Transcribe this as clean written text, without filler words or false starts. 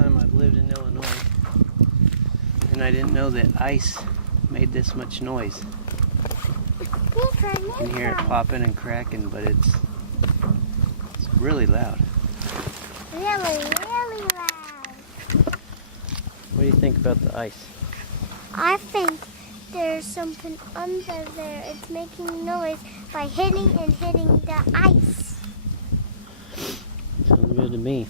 time I've lived in Illinois, and I didn't know that ice made this much noise. You can hear it popping and cracking, but it's really loud. Really, really loud. What do you think about the ice? I think there's something under there. It's making noise by hitting and hitting the ice. Sounds good to me.